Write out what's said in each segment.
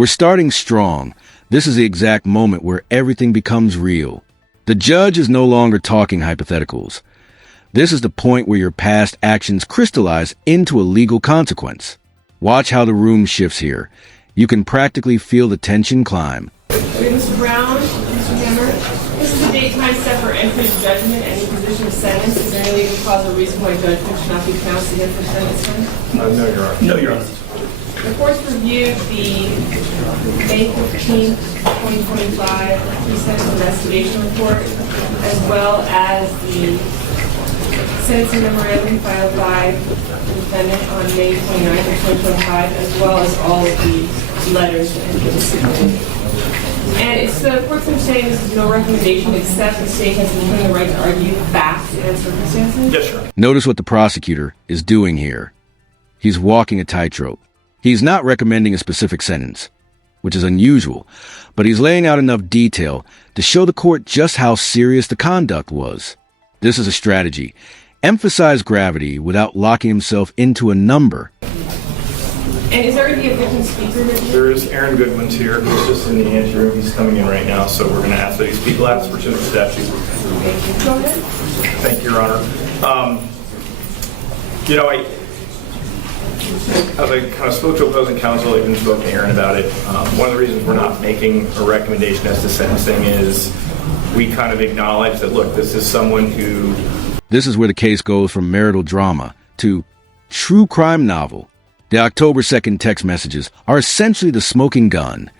We're starting strong. This is the exact moment where everything becomes real. The judge is no longer talking hypotheticals. This is the point where your past actions crystallize into a legal consequence. Watch how the room shifts here. You can practically feel the tension climb. Mr. Brown, Mr. Hammer, this is a date-time step for entry of judgment and imposition of sentence. Is there any legal cause or reason why judgment should not be pronounced again for sentencing? No, Your Honor. No, Your Honor. The court's reviewed the May 15, 2025 pre-sentence investigation report, as well as the sentencing memorandum filed by the defendant on May 29th of 2025, as well as all of the letters that have been submitted. And it's the court's understanding this is no recommendation except the state has the right to argue facts and circumstances? Yes, sir. Notice what the prosecutor is doing here. He's walking a tightrope. He's not recommending a specific sentence, which is unusual, but he's laying out enough detail to show the court just how serious the conduct was. This is a strategy. Emphasize gravity without locking himself into a number. And is there going to be a victim speaker? There is Aaron Goodwin's here, who's just in the anteroom. He's coming in right now, so we're going to ask that he speak last pursuant to statute. Thank you. Go ahead. Thank you, Your Honor. As I kind of spoke to opposing counsel, I even spoke to Aaron about it. One of the reasons we're not making a recommendation as to sentencing is we kind of acknowledge that, look, this is someone who... This is where the case goes from marital drama to true crime novel. The October 2nd text messages are essentially the smoking gun,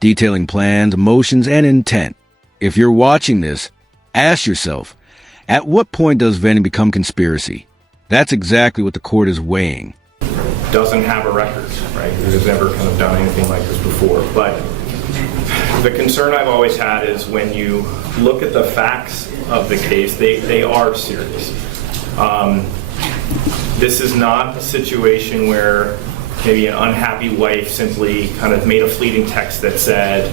detailing plans, emotions, and intent. If you're watching this, ask yourself, at what point does venting become conspiracy? That's exactly what the court is weighing. Doesn't have a record, right? Who's never kind of done anything like this before. But the concern I've always had is when you look at the facts of the case, they are serious. This is not a situation where maybe an unhappy wife simply kind of made a fleeting text that said,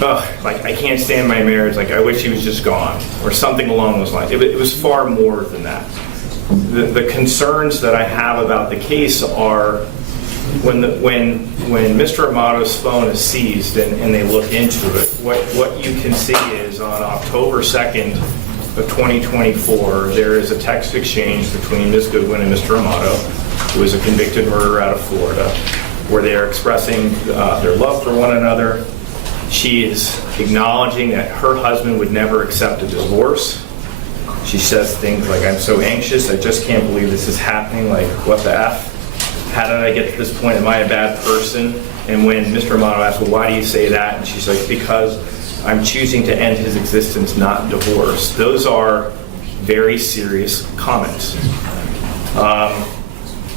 oh, like, I can't stand my marriage, like, I wish he was just gone, or something along those lines. It was far more than that. The concerns that I have about the case are when Mr. Amato's phone is seized and they look into it, what you can see is on October 2nd of 2024, there is a text exchange between Ms. Goodwin and Mr. Amato, who is a convicted murderer out of Florida, where they are expressing their love for one another. She is acknowledging that her husband would never accept a divorce. She says things like, I'm so anxious, I just can't believe this is happening, like, what the F? How did I get to this point? Am I a bad person? And when Mr. Amato asks, well, why do you say that? And she's like, because I'm choosing to end his existence, not divorce. Those are very serious comments.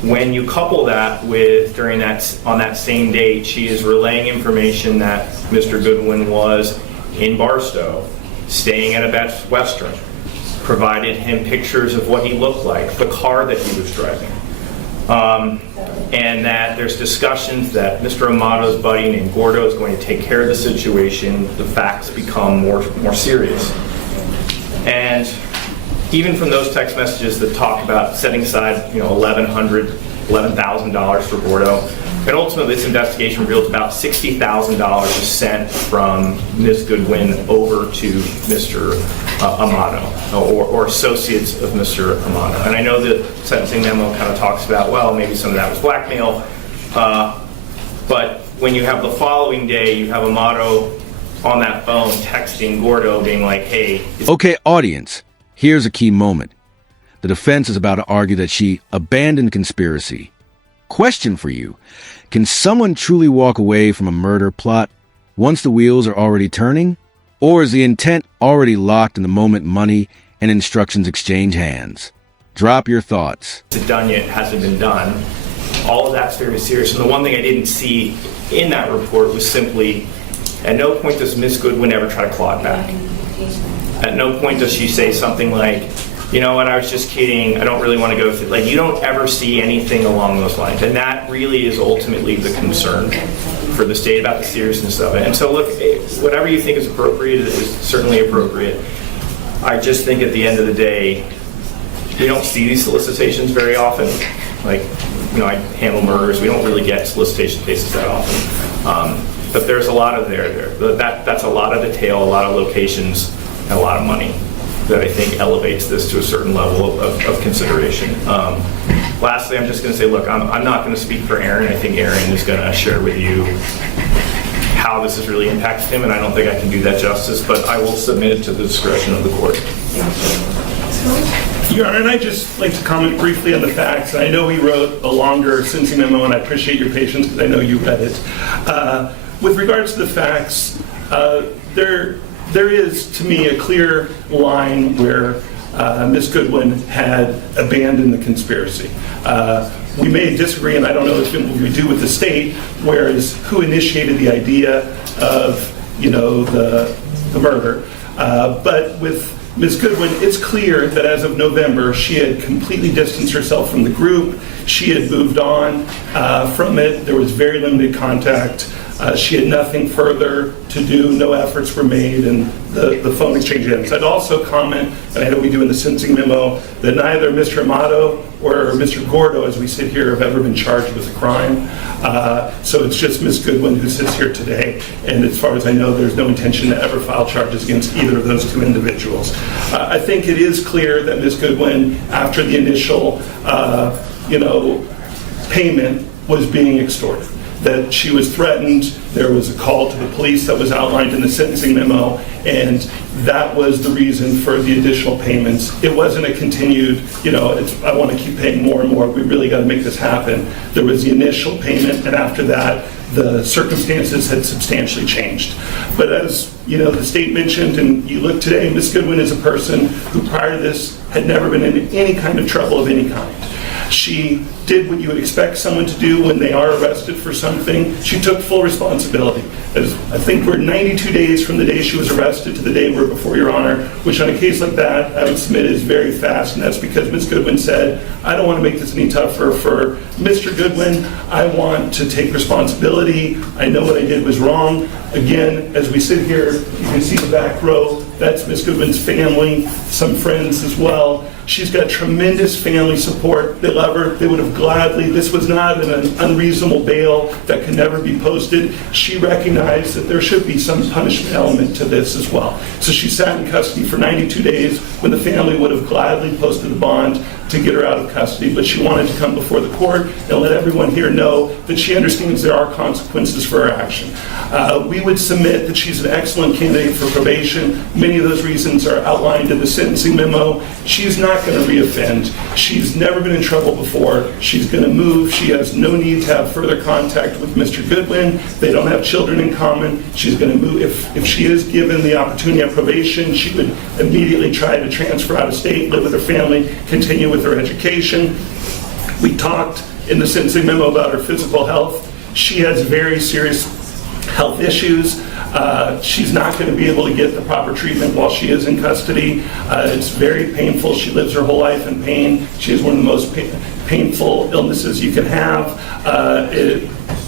When you couple that with, on that same date, she is relaying information that Mr. Goodwin was in Barstow, staying at a Best Western, provided him pictures of what he looked like, the car that he was driving, and that there's discussions that Mr. Amato's buddy named Gordo is going to take care of the situation. The facts become more serious. And even from those text messages that talk about setting aside, $11,000 for Gordo, and ultimately this investigation revealed about $60,000 was sent from Ms. Goodwin over to Mr. Amato, or associates of Mr. Amato. And I know the sentencing memo kind of talks about, well, maybe some of that was blackmail, but when you have the following day, you have Amato on that phone texting Gordo being like, hey. Okay, audience, here's a key moment. The defense is about to argue that she abandoned conspiracy. Question for you. Can someone truly walk away from a murder plot once the wheels are already turning? Or is the intent already locked in the moment money and instructions exchange hands? Drop your thoughts. It's done yet, hasn't been done. All of that's very serious. And the one thing I didn't see in that report was simply, at no point does Ms. Goodwin ever try to claw it back. At no point does she say something like, you know what, I was just kidding, I don't really want to go through. Like, you don't ever see anything along those lines. And that really is ultimately the concern for the state about the seriousness of it. And so look, whatever you think is appropriate is certainly appropriate. I just think at the end of the day, we don't see these solicitations very often. Like, I handle murders, we don't really get solicitation cases that often. But there's a lot of there. That's a lot of detail, a lot of locations, and a lot of money that I think elevates this to a certain level of consideration. Lastly, I'm just going to say, look, I'm not going to speak for Aaron. I think Aaron is going to share with you how this has really impacted him, and I don't think I can do that justice, but I will submit it to the discretion of the court. Your Honor, and I'd just like to comment briefly on the facts. I know he wrote a longer sentencing memo, and I appreciate your patience because I know you read it. With regards to the facts, there is, to me, a clear line where Ms. Goodwin had abandoned the conspiracy. We may disagree, and I don't know if what we do with the state, whereas who initiated the idea of, the murder. But with Ms. Goodwin, it's clear that as of November, she had completely distanced herself from the group. She had moved on from it. There was very limited contact. She had nothing further to do. No efforts were made, and the phone exchange ends. I'd also comment, and I know we do in the sentencing memo, that neither Mr. Amato or Mr. Gordo, as we sit here, have ever been charged with a crime. So it's just Ms. Goodwin who sits here today, and as far as I know, there's no intention to ever file charges against either of those two individuals. I think it is clear that Ms. Goodwin, after the initial, payment, was being extorted. That she was threatened. There was a call to the police that was outlined in the sentencing memo, and that was the reason for the additional payments. It wasn't a continued, I want to keep paying more and more. We really got to make this happen. There was the initial payment, and after that, the circumstances had substantially changed. But as the state mentioned, and you look today, Ms. Goodwin is a person who prior to this had never been in any kind of trouble of any kind. She did what you would expect someone to do when they are arrested for something. She took full responsibility. As I think we're 92 days from the day she was arrested to the day we're before Your Honor, which on a case like that, I would submit is very fast, and that's because Ms. Goodwin said, I don't want to make this any tougher for Mr. Goodwin. I want to take responsibility. I know what I did was wrong. Again, as we sit here, you can see the back row. That's Ms. Goodwin's family, some friends as well. She's got tremendous family support. They love her. They would have gladly, this was not an unreasonable bail that can never be posted. She recognized that there should be some punishment element to this as well. So she sat in custody for 92 days when the family would have gladly posted the bond to get her out of custody, but she wanted to come before the court and let everyone here know that she understands there are consequences for her action. We would submit that she's an excellent candidate for probation. Many of those reasons are outlined in the sentencing memo. She's not going to reoffend. She's never been in trouble before. She's going to move. She has no need to have further contact with Mr. Goodwin. They don't have children in common. She's going to move. If she is given the opportunity of probation, she would immediately try to transfer out of state, live with her family, continue with her education. We talked in the sentencing memo about her physical health. She has very serious health issues. She's not going to be able to get the proper treatment while she is in custody. It's very painful. She lives her whole life in pain. She has one of the most painful illnesses you can have.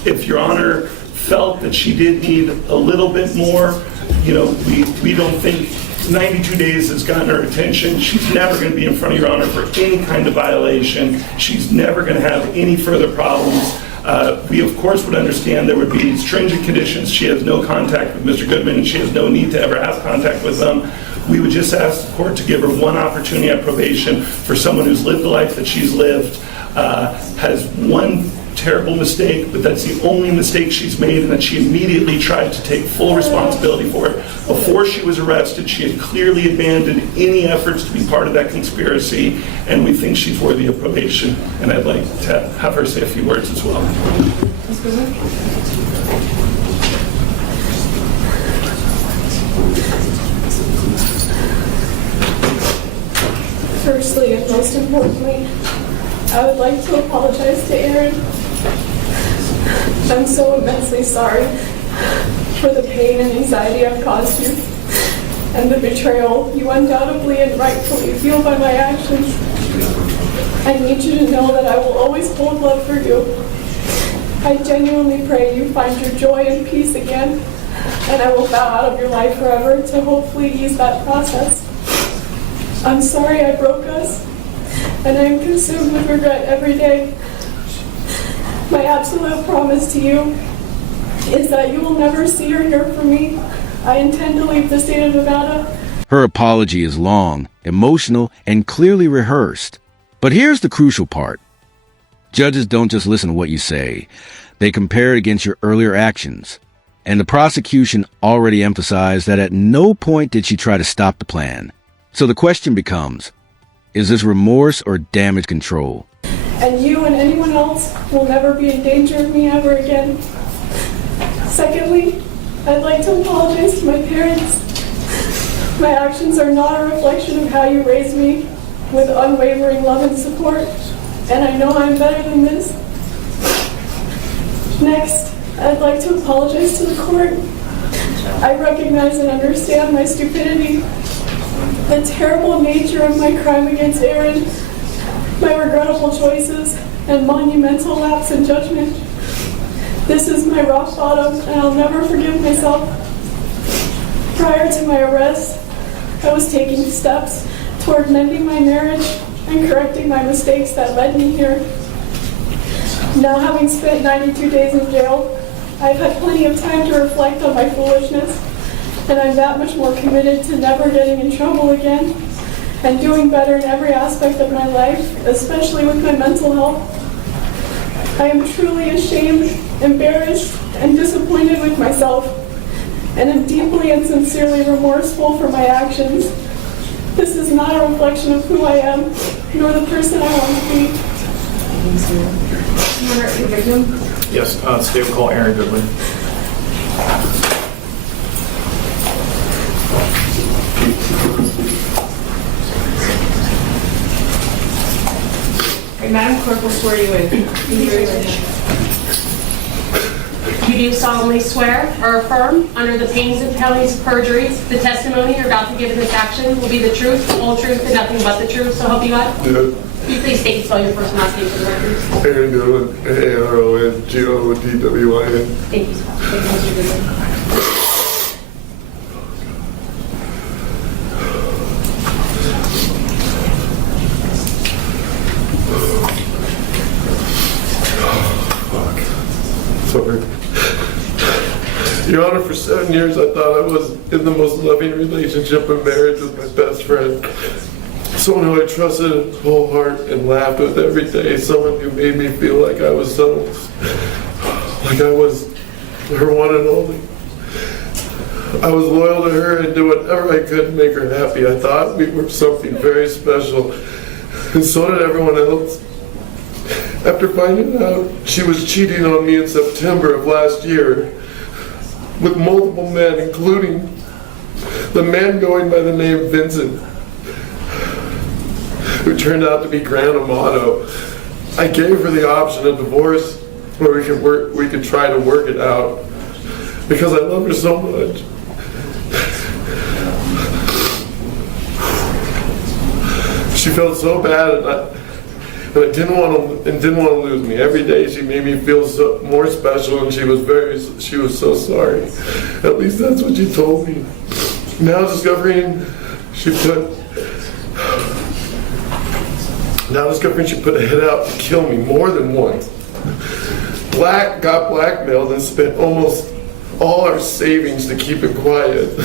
If Your Honor felt that she did need a little bit more, we don't think 92 days has gotten her attention. She's never going to be in front of Your Honor for any kind of violation. She's never going to have any further problems. We, of course, would understand there would be stringent conditions. She has no contact with Mr. Goodwin, and she has no need to ever have contact with them. We would just ask the court to give her one opportunity at probation for someone who's lived the life that she's lived, has one terrible mistake, but that's the only mistake she's made, and that she immediately tried to take full responsibility for it. Before she was arrested, she had clearly abandoned any efforts to be part of that conspiracy, and we think she's worthy of probation, and I'd like to have her say a few words as well. Firstly, and most importantly, I would like to apologize to Aaron. I'm so immensely sorry for the pain and anxiety I've caused you and the betrayal you undoubtedly and rightfully feel by my actions. I need you to know that I will always hold love for you. I genuinely pray you find your joy and peace again, and I will bow out of your life forever to hopefully ease that process. I'm sorry I broke us, and I am consumed with regret every day. My absolute promise to you is that you will never see or hear from me. I intend to leave the state of Nevada. Her apology is long, emotional, and clearly rehearsed. But here's the crucial part. Judges don't just listen to what you say. They compare it against your earlier actions. And the prosecution already emphasized that at no point did she try to stop the plan. So the question becomes, is this remorse or damage control? And you and anyone else will never be in danger of me ever again. Secondly, I'd like to apologize to my parents. My actions are not a reflection of how you raised me with unwavering love and support, and I know I'm better than this. Next, I'd like to apologize to the court. I recognize and understand my stupidity, the terrible nature of my crime against Aaron, my regrettable choices, and monumental lapse in judgment. This is my rock bottom, and I'll never forgive myself. Prior to my arrest, I was taking steps toward mending my marriage and correcting my mistakes that led me here. Now, having spent 92 days in jail, I've had plenty of time to reflect on my foolishness, and I'm that much more committed to never getting in trouble again and doing better in every aspect of my life, especially with my mental health. I am truly ashamed, embarrassed, and disappointed with myself, and am deeply and sincerely remorseful for my actions. This is not a reflection of who I am, nor the person I want to be. Yes, state will call Aaron Goodwin. Madam Clerk will swear you in. You do solemnly swear or affirm, under the pains and penalties of perjury, the testimony you're about to give in this action will be the truth, the whole truth, and nothing but the truth, so help you God? Yeah. Can you please state and spell your first and last name for the record? Aaron Goodwin, AARONGODWIN. Thank you, sir. Thank you, Mr. Goodwin. Sorry. Your Honor, for 7 years I thought I was in the most loving relationship and marriage with my best friend. Someone who I trusted whole heart and laughed with every day. Someone who made me feel like I was like I was her one and only. I was loyal to her and did whatever I could to make her happy. I thought we were something very special, and so did everyone else. After finding out she was cheating on me in September of last year with multiple men, including the man going by the name Vincent, who turned out to be Grand Amato, I gave her the option of divorce where we could try to work it out because I love her so much. She felt so bad and didn't want to lose me. Every day she made me feel more special, and she was so sorry. At least that's what she told me. Now discovering she put a hit out to kill me more than once. Got blackmailed and spent almost all our savings to keep it quiet.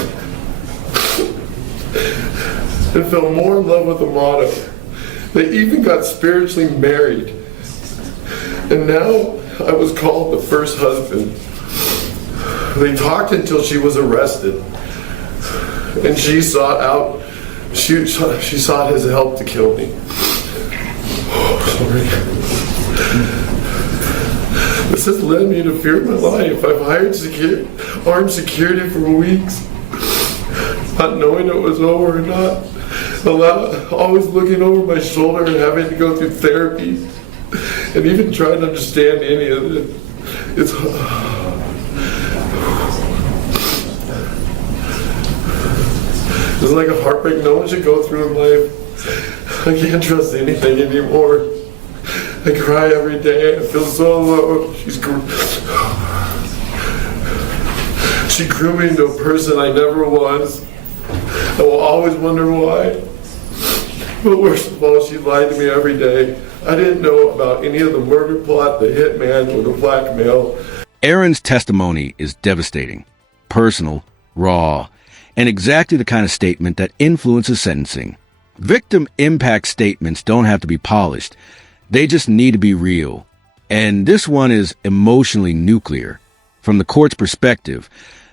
And fell more in love with Amato. They even got spiritually married. And now I was called the first husband. They talked until she was arrested. And she sought his help to kill me. Sorry. This has led me to fear my life. I've hired armed security for weeks, not knowing it was over or not. Always looking over my shoulder and having to go through therapy and even trying to understand any of it. It's like a heartbreak no one should go through in life. I can't trust anything anymore. I cry every day. I feel so alone. She grew me into a person I never was. I will always wonder why. But worst of all, she lied to me every day. I didn't know about any of the murder plot, the hitman, or the blackmail. Aaron's testimony is devastating, personal, raw, and exactly the kind of statement that influences sentencing. Victim impact statements don't have to be polished. They just need to be real. And this one is emotionally nuclear. From the court's perspective,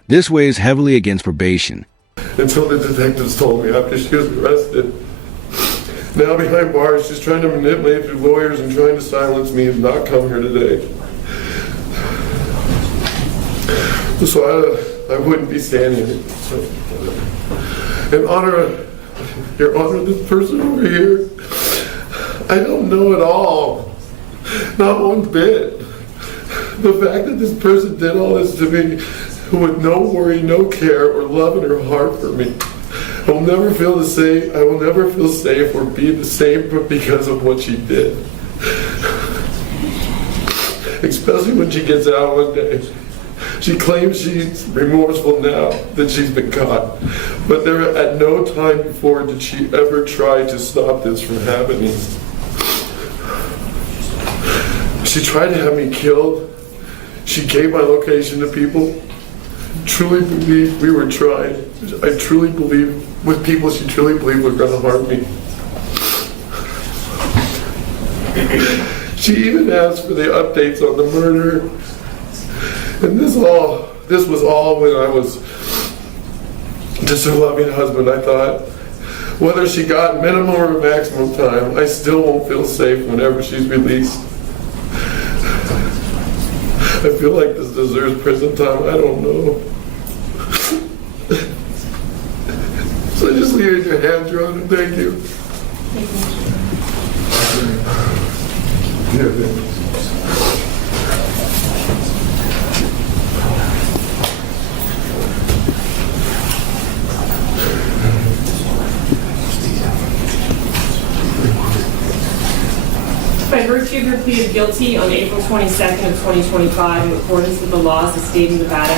this weighs heavily against probation. Until the detectives told me after she was arrested. Now behind bars, she's trying to manipulate through lawyers and trying to silence me and not come here today. So I wouldn't be standing here. In honor, Your Honor, this person over here, I don't know at all. Not one bit. The fact that this person did all this to me with no worry, no care, or love in her heart for me. I will never feel the same. I will never feel safe or be the same because of what she did. Especially when she gets out one day. She claims she's remorseful now that she's been caught, but there at no time before did she ever try to stop this from happening. She tried to have me killed. She gave my location to people. Truly believed we were trying. I truly believe with people she truly believed were going to harm me. She even asked for the updates on the murder. And this was all when I was just a loving husband. I thought, whether she got minimum or maximum time, I still won't feel safe whenever she's released. I feel like this deserves prison time. I don't know. So I just leave it in your hands, Your Honor. Thank you. By virtue of her plea of guilty on April 22nd of 2025, in accordance with the laws of the state of Nevada,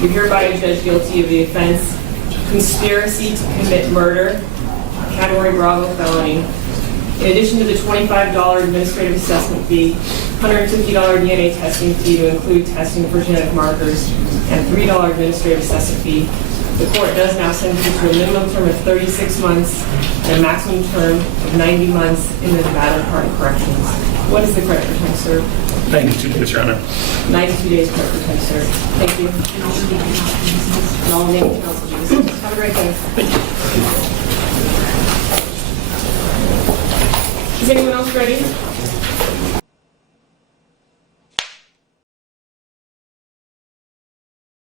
you're hereby adjudged guilty of the offense conspiracy to commit murder, category Bravo felony. In addition to the $25 administrative assessment fee, $150 DNA testing fee to include testing for genetic markers, and $3 administrative assessment fee, the court does now sentence you to a minimum term of 36 months and a maximum term of 90 months in the Nevada Department of Corrections. What is the credit for time served? 92 days, Your Honor. 92 days credit for time served. Thank you. And all name counsel do the same. Have a great day. Is anyone else ready?